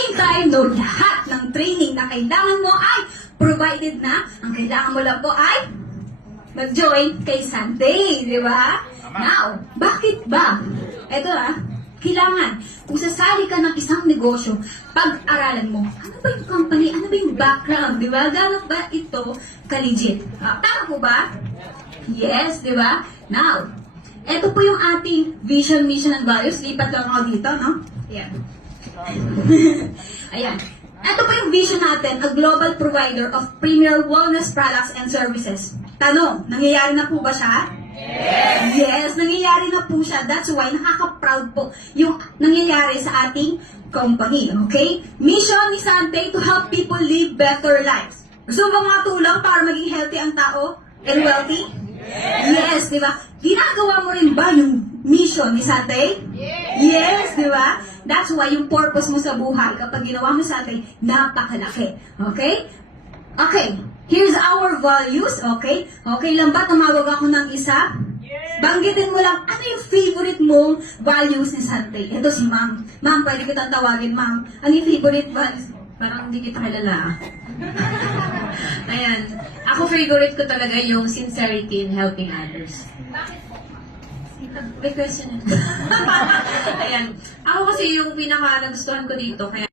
meantime, no, lahat ng training na kailangan mo ay provided na. Ang kailangan mo lang po ay mag-join kay Sunday, di ba? Now, bakit ba? Ito kailangan, kung sasali ka ng isang negosyo, pag-aralan mo, ano ba yung company, ano ba yung background, di ba? Gano'n ba ito ka-legit? Tama po ba? Yes, di ba? Now, ito po yung ating vision, mission, and values. Lipat lang ako dito, no? Ayan. Ayan. Ito po yung vision natin, a global provider of premier wellness products and services. Tanong, nangyayari na po ba siya? Yes, nangyayari na po siya. That's why nakaka-proud po yung nangyayari sa ating company. Okay? Mission ni Sante to help people live better lives. Gusto mo bang makatulong para maging healthy ang tao and wealthy? Yes, di ba? Ginagawa mo rin ba yung mission ni Sante? Yes, di ba? That's why yung purpose mo sa buhay, kapag ginawa mo sa Sante, napakalaki. Okay? Okay. Here's our values, okay? Okay lang ba tumawag ako ng isa? Banggitin mo lang, ano yung favorite mong values ni Sante? Ito si Ma'am. Ma'am, pwede kitang tawagin, Ma'am. Ano yung favorite values? Parang hindi kita kilala. Ayan. Ako favorite ko talaga yung sincerity in helping others. May question. Ayan. Ako kasi yung pinaka nagustuhan ko dito, kaya